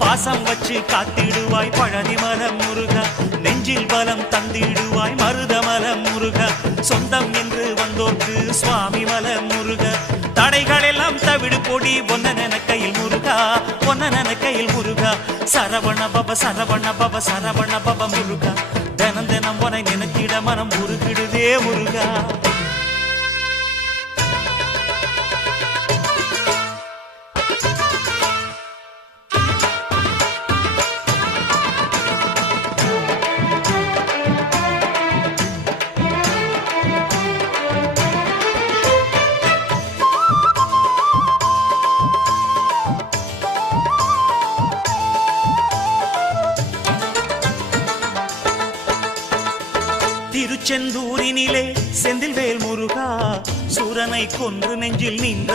பாசம் வச்சு காத்திடுவாய் பழனிமலம் முருகா, நெஞ்சில் பலம் தந்திடுவாய் மருதமலம் முருகா, சொந்தம் என்று வந்தோர்க்கு சுவாமி மலம் முருகா, தடைகள் எல்லாம் தவிடு பொடி ஒன்னன கையில் முருகா, ஒன்னன கையில் முருகா, சரவண பப சரவண பப சரவண பப முருகா, தினம் தினம் உனை நினைத்திட மனம் உருகிடுதே முருகா. திருச்செந்தூரினிலே செந்தில்வேல் முருகா, சூரனை கொன்று நெஞ்சில் நின்ற